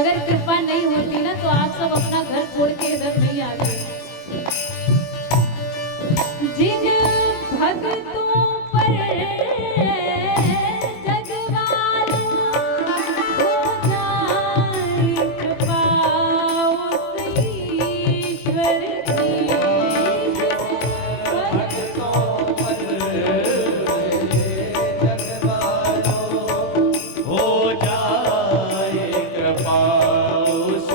अगर कृपा नहीं होती ना तो आप सब अपना घर छोड़ के इधर नहीं आते। जिन भक्तों पर जगवाला हो जाए कृपा उस ईश्वर की। भक्तों पर जगवालो हो जाए कृपा उस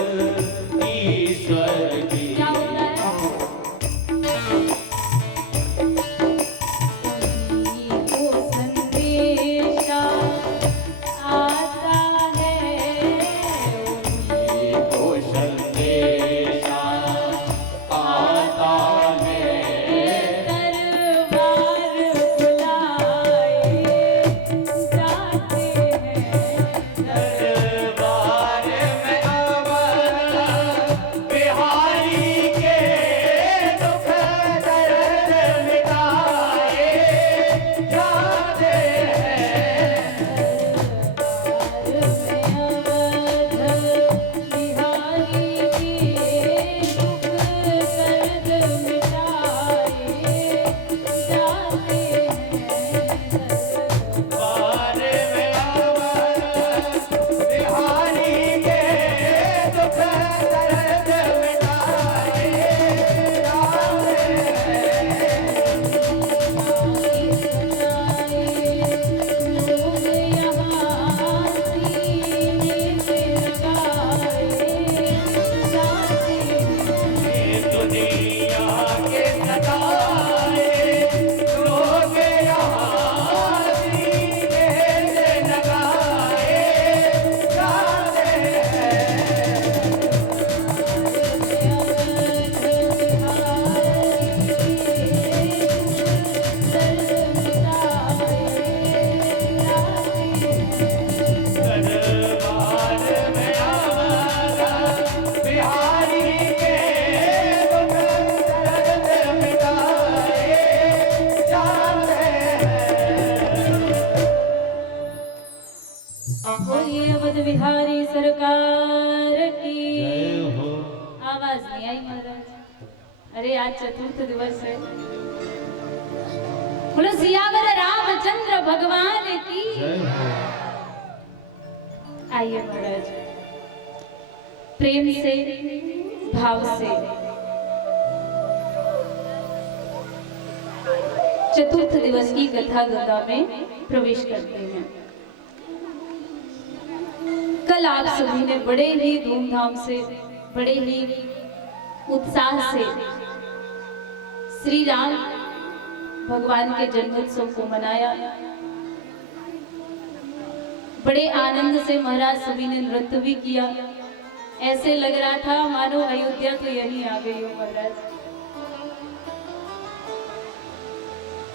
ईश्वर की। क्या होता है? को संदेशा आता है, उन्हीं को संदेशा आता है, दरबार बुलाए जाते हैं। दरबार में अमर बिहारी के दुख दर्द मिटाए जाते हैं। दरबार में अमर बिहारी के दुख दर्द मिटाए जाते हैं। ये दुनिया के सताए लोग यहाँ सीने से लगाए जाते हैं। दरबार में अमर बिहारी के दुख दर्द मिटाए जाते हैं। बोलिए अवध बिहारी सरकार की। जय हो। आवाज नहीं आई महाराज। अरे आज चतुर्थ दिवस है। बोलो सियावर रामचंद्र भगवान की। जय हो। आइए महाराज, प्रेम से भाव से चतुर्थ दिवस की कथा गंगा में प्रवेश करते हैं। कल आप सभी ने बड़े ही धूमधाम से, बड़े ही उत्साह से श्री राम भगवान के जन्मोत्सव को मनाया। बड़े आनंद से महाराज सभी ने नृत्य भी किया। ऐसे लग रहा था मानो अयोध्या तो यहीं आ गई हो महाराज।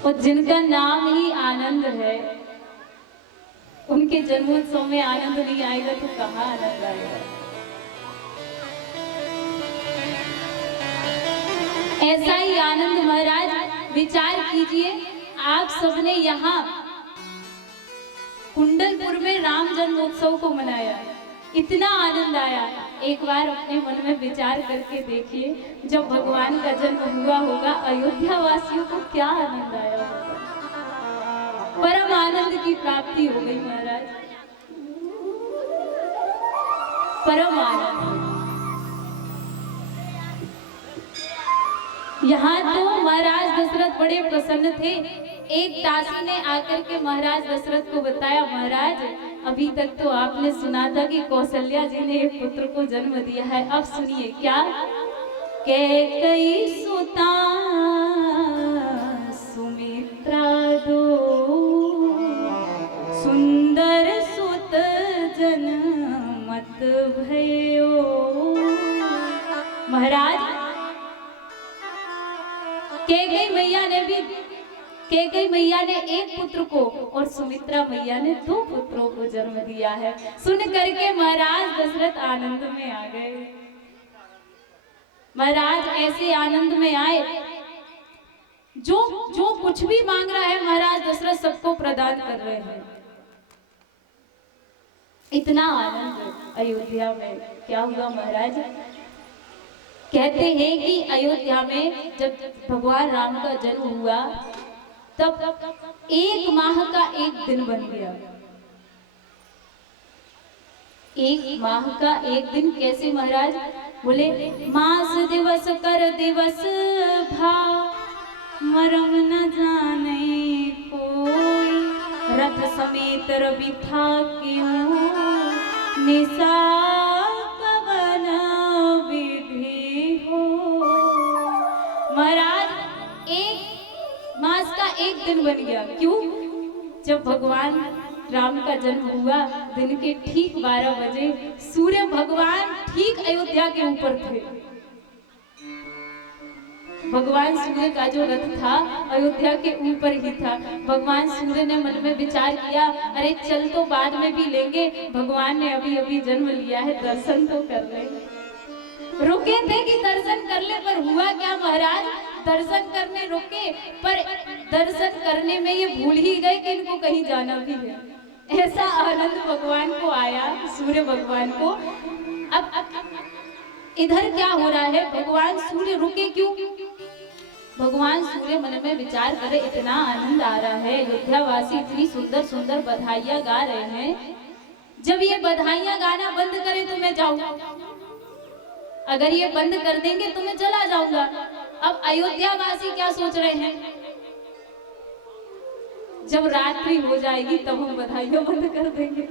और जिनका नाम ही आनंद है, उनके जन्मोत्सव में आनंद नहीं आएगा तो कहाँ आनंद आएगा। ऐसा ही आनंद महाराज, विचार कीजिए, आप सबने यहाँ कुंडलपुर में राम जन्मोत्सव को मनाया, इतना आनंद आया। एक बार अपने मन में विचार करके देखिए, जब भगवान का जन्म हुआ होगा अयोध्या वासियों को क्या आनंद आया होगा। परम आनंद की प्राप्ति हो गई महाराज, परम आनंद। यहाँ तो महाराज दशरथ बड़े प्रसन्न थे। एक दासी ने आकर के महाराज दशरथ को बताया, महाराज अभी तक तो आपने सुना था कि कौशल्या जी ने एक पुत्र को जन्म दिया है, अब सुनिए क्या। कैकेयी सुता सुमित्रा दो सुंदर सुत जनमत भयो। महाराज कैकेयी मैया ने एक पुत्र को और सुमित्रा मैया ने 2 पुत्रों को जन्म दिया है। सुन करके महाराज दशरथ आनंद में आ गए। महाराज ऐसे आनंद में आए, जो कुछ भी मांग रहा है महाराज दशरथ सबको प्रदान कर रहे हैं। इतना आनंद अयोध्या में। क्या हुआ महाराज, कहते हैं कि अयोध्या में जब भगवान राम का जन्म हुआ तब 1 माह का 1 दिन बन गया। 1 माह का 1 दिन कैसे महाराज? बोले मास दिवस कर दिवस भा, मरम न जाने कोई, रथ समेत रवि था क्यों, निशा कवन विधि हो। महाराज 1 मास का 1 दिन बन गया। क्यों? जब भगवान राम का जन्म हुआ दिन के ठीक 12 बजे सूर्य भगवान ठीक अयोध्या के ऊपर थे। भगवान सूर्य का जो रथ था अयोध्या के ऊपर ही था। भगवान सूर्य ने मन में विचार किया, अरे चल तो बाद में भी लेंगे, भगवान ने अभी अभी जन्म लिया है, दर्शन तो कर ले। रुके थे कि दर्शन कर ले, पर हुआ क्या महाराज, दर्शन करने रुके पर दर्शन करने में ये भूल ही गए कि इनको कहीं जाना भी है। ऐसा आनंद भगवान को आया, सूर्य भगवान को। अब इधर क्या हो रहा है, भगवान सूर्य रुके क्यों? भगवान सूर्य मन में विचार करे, इतना आनंद आ रहा है, अयोध्या वासी इतनी सुंदर सुंदर बधाइयां गा रहे हैं, जब ये बधाइयां गाना बंद करे तो मैं जाऊं, अगर ये बंद कर देंगे तो मैं चला जाऊंगा। अब अयोध्या वासी क्या सोच रहे हैं, जब रात्रि हो जाएगी तब हम बधाइयां बंद कर देंगे,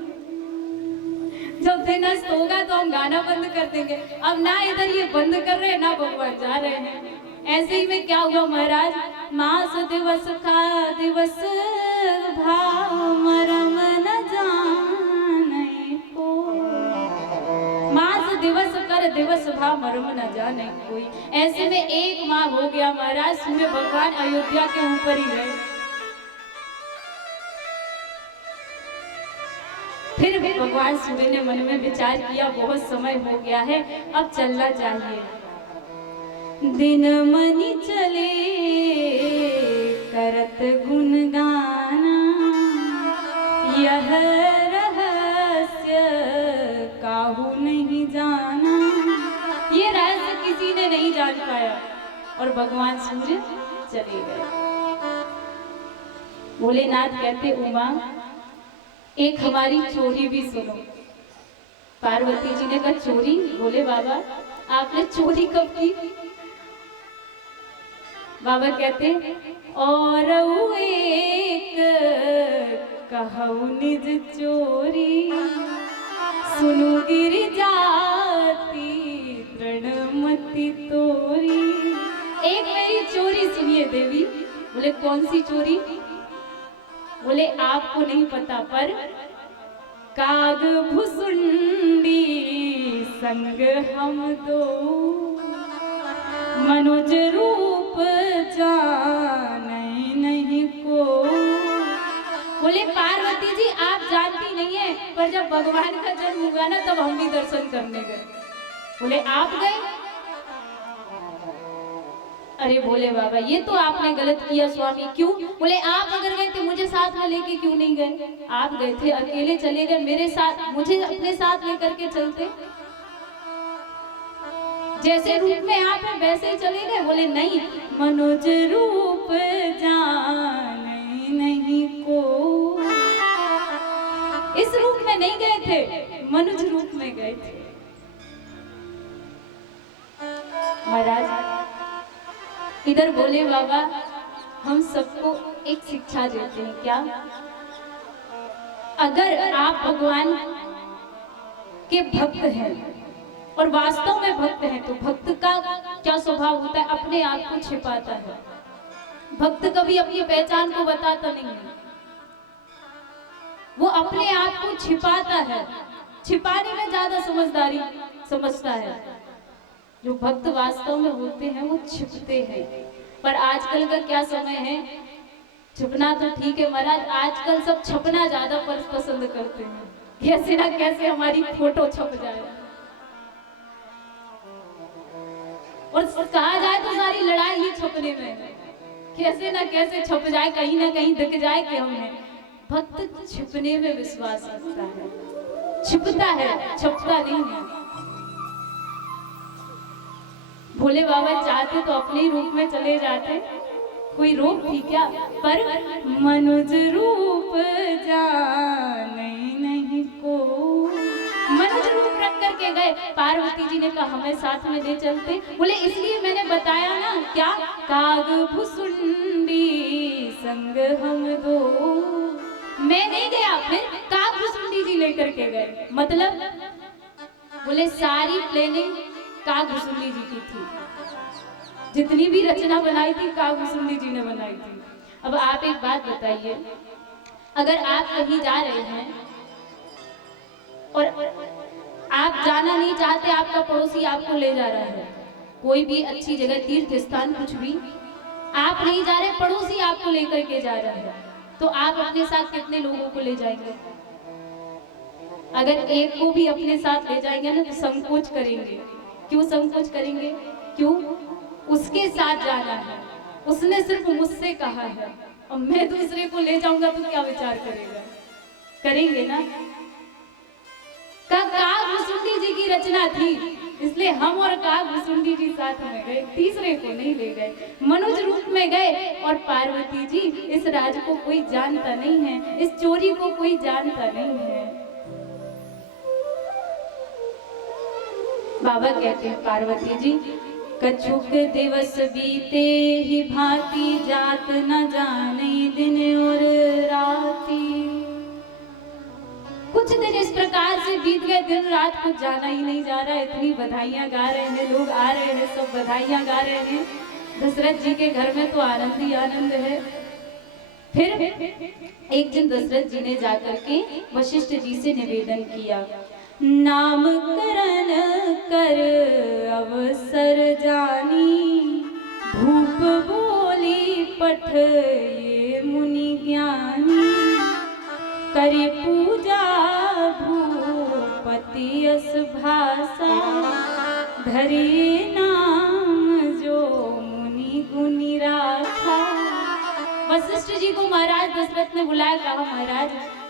जब दिन अस्त होगा तो हम गाना बंद कर देंगे। अब ना इधर ये बंद कर रहे हैं ना भगवान जा रहे हैं। ऐसे ही में क्या हुआ महाराज, मास दिवस का दिवस भाव, मरम न जाने को। मास दिवस कर दिवस भाव, मरम न जाने कोई। ऐसे में 1 माह हो गया महाराज, सूर्य भगवान अयोध्या के ऊपर ही रहे। फिर भगवान सूर्य ने मन में विचार किया, बहुत समय हो गया है, अब चलना चाहिए। दिन मनि चले करत गुणगाना, यह रहस्य काहू नहीं जाना। ये रहस्य किसी ने नहीं जान पाया और भगवान सूर्य चले गए। भोलेनाथ कहते, उमा एक हमारी चोरी भी सुनो। पार्वती जी ने कहा, चोरी? बोले बाबा आपने चोरी कब की? बाबा कहते, और एक कहूँ निज चोरी, सुनु गिर जाती तृणमति तोरी। एक मेरी चोरी सुनिए देवी। बोले कौन सी चोरी? बोले आपको नहीं पता, पर काग भुसुंडी संग हम दो, मनुज रूप जाने नहीं को। बोले पार्वती जी आप जानती नहीं है, पर जब भगवान का जन्म हुआ ना तब हम भी दर्शन करने गए। बोले आप गए? अरे बोले बाबा ये तो आपने गलत किया स्वामी। क्यों? बोले आप अगर गए थे मुझे साथ में लेके क्यों नहीं गए? आप गए थे, अकेले चले गए, मेरे साथ, मुझे अपने साथ लेकर के चलते। जैसे रूप में आप हैं वैसे ही चले गए। बोले नहीं, मनुज रूप जाने नहीं को। इस रूप में नहीं गए थे, मनुज रूप में गए थे। महाराज इधर बोले बाबा हम सबको एक शिक्षा देते हैं। क्या? अगर आप भगवान के भक्त हैं और वास्तव में भक्त हैं तो भक्त का क्या स्वभाव होता है? अपने आप को छिपाता है। भक्त कभी अपनी पहचान को बताता नहीं है, वो अपने आप को छिपाता है। छिपाने में ज्यादा समझदारी समझता है। जो भक्त वास्तव में होते हैं वो छिपते हैं। पर आजकल का क्या समय है, छुपना तो ठीक है महाराज, आजकल सब छपना ज्यादा पसंद करते हैं। कैसे ना कैसे हमारी फोटो छप जाए, और कहा जाए तो सारी लड़ाई ही छपने में है। कैसे ना कैसे छप जाए, कहीं ना कहीं दिख जाए कि हम हैं। भक्त छिपने में विश्वास रखता है। छिपता है, छपता नहीं है। भोले बाबा चाहते तो अपने ही रूप में चले जाते, कोई रोक थी क्या? पर मनुज रूप जाने नहीं को, मनुज रूप रख करके गए। पार्वती जी ने कहा हमें साथ में ले चलते। बोले इसलिए मैंने बताया ना, क्या काग भुसुंडी संग हम दो। मैं नहीं गया, फिर काग भुसुंडी जी लेकर के गए। मतलब बोले सारी प्लानिंग काग भुसुंडी जी की थी, जितनी भी रचना बनाई थी काग भुसुंडी जी ने बनाई थी। अब आप एक बात बताइए, अगर आप कहीं जा रहे हैं और आप जाना नहीं चाहते, आपका पड़ोसी आपको ले जा रहा है, कोई भी अच्छी जगह, तीर्थ स्थान, कुछ भी, आप नहीं जा रहे, पड़ोसी आपको लेकर के जा रहा है, तो आप अपने साथ कितने लोगों को ले जाएंगे? अगर एक को भी अपने साथ ले जाएंगे ना तो संकोच करेंगे। क्यों संकोच करेंगे? क्यों? उसके साथ जाना है, उसने सिर्फ मुझसे कहा है, और मैं दूसरे को ले जाऊंगा तो क्या विचार करेगा? करेंगे ना। काग भुसुंडी जी की रचना थी, इसलिए हम और काग भुसुंडी जी साथ में गए, तीसरे को नहीं ले गए। मनुज रूप में गए और पार्वती जी, इस राज को कोई जानता नहीं है, इस चोरी को कोई जानता नहीं है। बाबा कहते हैं पार्वती जी, कछुक दिवस बीते ही भांति, जात न जाने दिन और राती। कुछ दिन इस प्रकार से बीत गए, दिन रात कुछ जाना ही नहीं जा रहा है। इतनी बधाइयां गा रहे हैं, लोग आ रहे हैं, सब बधाइयां गा रहे हैं। दशरथ जी के घर में तो आनंद ही आनंद है। फिर एक दिन दशरथ जी ने जाकर के वशिष्ठ जी से निवेदन किया, नामकरण कर अवसर जानी, भूप बोली पठ ये मुनि ज्ञानी, करे पूजा भूपति यस भाषा, धरे नाम जो मुनि गुनि राखा। वशिष्ठ जी को महाराज दशरथ ने बुलाया, कहा महाराज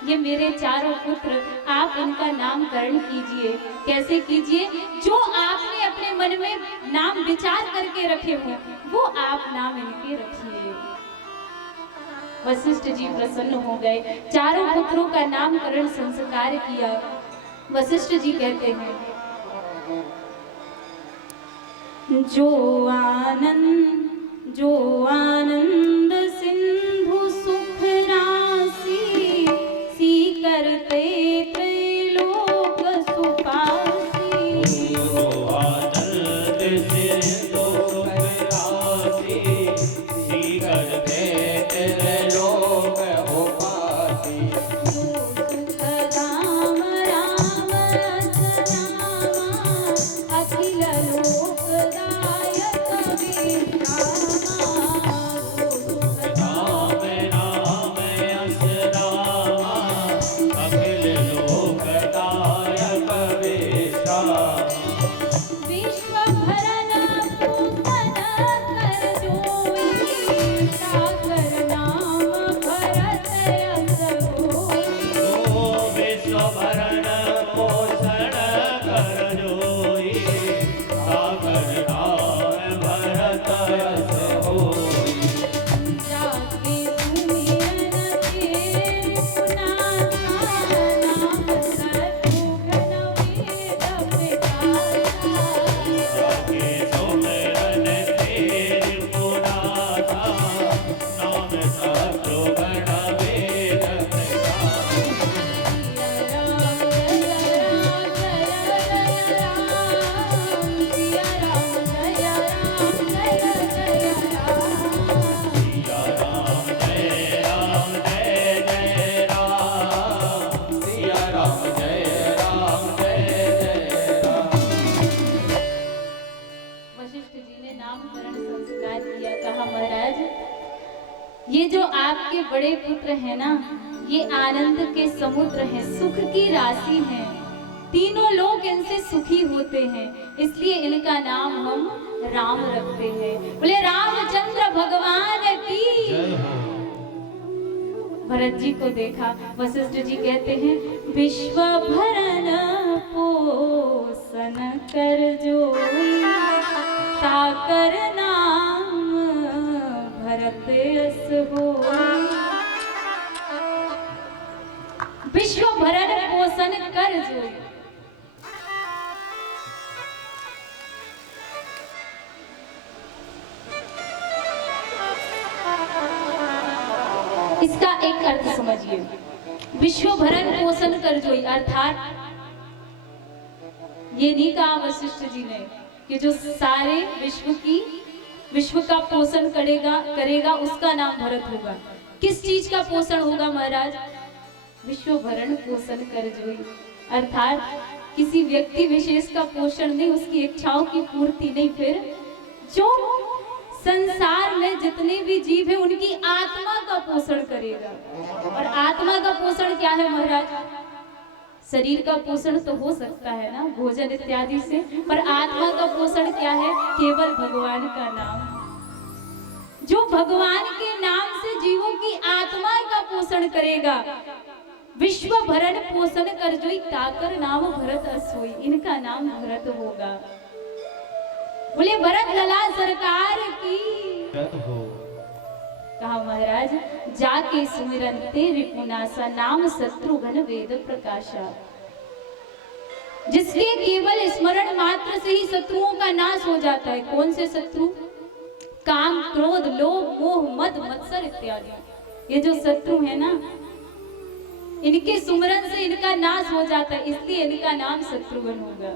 ये मेरे चारों पुत्र, आप इनका नामकरण कीजिए। कैसे कीजिए? जो आपने अपने मन में नाम विचार करके रखे हो वो आप नाम इनके रखिए। वशिष्ठ जी प्रसन्न हो गए, चारों पुत्रों का नामकरण संस्कार किया। वशिष्ठ जी कहते हैं, जो आनंद सिंधु सुख राशि, सी करते त्रैलोक सुपासी। जो आनंद सिंधु सुख राशि, सी करते त्रैलोक उपासी। जो सुख राम राम रस रामा, अखिल लोकदायक विश्रामा। राम राम यस रामा, अखिल लोकदायक विश्रामा। विश्व भरन पूतन कर जोई, सागर नाम भरत यस होई। विश्व भरण पोषण कर जोई, सागर नाम भरत यस होई। जाके सुमिरन के पुनासा, नाम सद्गुण वेद विकासा। जाके सुमिरन तेरि पुनासा, नाम सद्गुण वेद विकासा। सिया राम जय राम जय राम, सिया राम जय राम जय जय राम। सिया राम जय राम जय जय राम, सिया राम जय राम जय जय राम। वशिष्ठ जी ने नामकरण संस्कार किया। कहा महाराज ये जो आपके बड़े पुत्र हैं ना, ये आनंद के समुद्र हैं, सुख की राशि हैं, तीनों लोग इनसे सुखी होते हैं, इसलिए इनका नाम हम राम रखते हैं। बोले रामचंद्र भगवान की। भरत जी को देखा। वशिष्ठ जी कहते हैं विश्व भरन पोषण कर जोई, ताकर नाम भरत अस होई। विश्व भरन पोषण कर जोई, इसका एक अर्थ समझिए। विश्व भरण पोषण कर जोई अर्थात ये नहीं कहा वशिष्ठ जी ने कि जो सारे विश्व का पोषण करेगा उसका नाम भरत होगा। किस चीज का पोषण होगा महाराज? विश्व भरण पोषण कर जोई अर्थात किसी व्यक्ति विशेष का पोषण नहीं, उसकी इच्छाओं की पूर्ति नहीं, फिर जो संसार में जितने भी जीव है उनकी आत्मा का पोषण करेगा। और आत्मा का पोषण क्या है महाराज? शरीर का पोषण तो हो सकता है ना भोजन इत्यादि से, पर आत्मा का पोषण क्या है? केवल भगवान का नाम। जो भगवान के नाम से जीवों की आत्मा का पोषण करेगा। विश्व भरण पोषण कर जोई, ताकर नाम भरत अस होई, इनका नाम भरत होगा। बोले भरत लला सरकार की हो। कहा महाराज जाके सुमिरन तेरे पुनासा, नाम शत्रुघ्न वेद प्रकाशा। जिसके केवल स्मरण मात्र से ही शत्रुओं का नाश हो जाता है। कौन से शत्रु? काम, क्रोध, लोभ, मोह, मद, मत्सर इत्यादि। ये जो शत्रु है ना, इनके सुमरन से इनका नाश हो जाता है, इसलिए इनका नाम शत्रुघ्न होगा।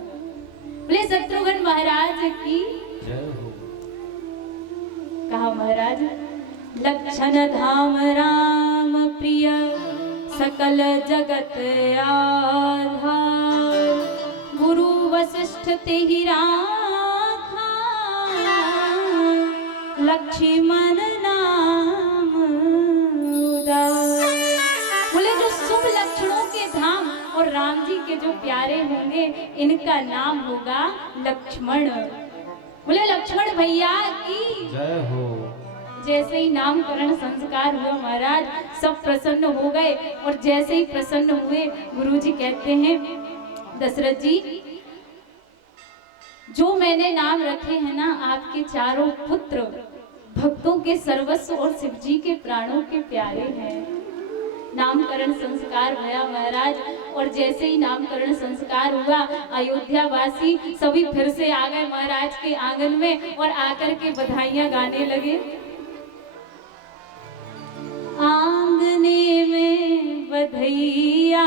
बोले शत्रुघ्न महाराज की जय हो। कहा महाराज लक्षण धाम राम प्रिय, सकल जगत आधार। गुरु वशिष्ठ ते ही राखा, लक्ष्मण नाम उदार। बोले जो शुभ लक्षणों के धाम और राम जी के जो प्यारे होंगे इनका नाम होगा लक्ष्मण। बोले लक्ष्मण भैया की जय हो। जैसे ही नामकरण संस्कार हुआ महाराज सब प्रसन्न हो गए। और जैसे ही प्रसन्न हुए गुरुजी कहते हैं दशरथ जी जो मैंने नाम रखे हैं ना आपके चारों पुत्र भक्तों के सर्वस्व और शिव जी के प्राणों के प्यारे हैं। नामकरण संस्कार भया महाराज। और जैसे ही नामकरण संस्कार हुआ अयोध्या वासी सभी फिर से आ गए महाराज के आंगन में और आकर के बधाइयां गाने लगे। आंगने में बधैया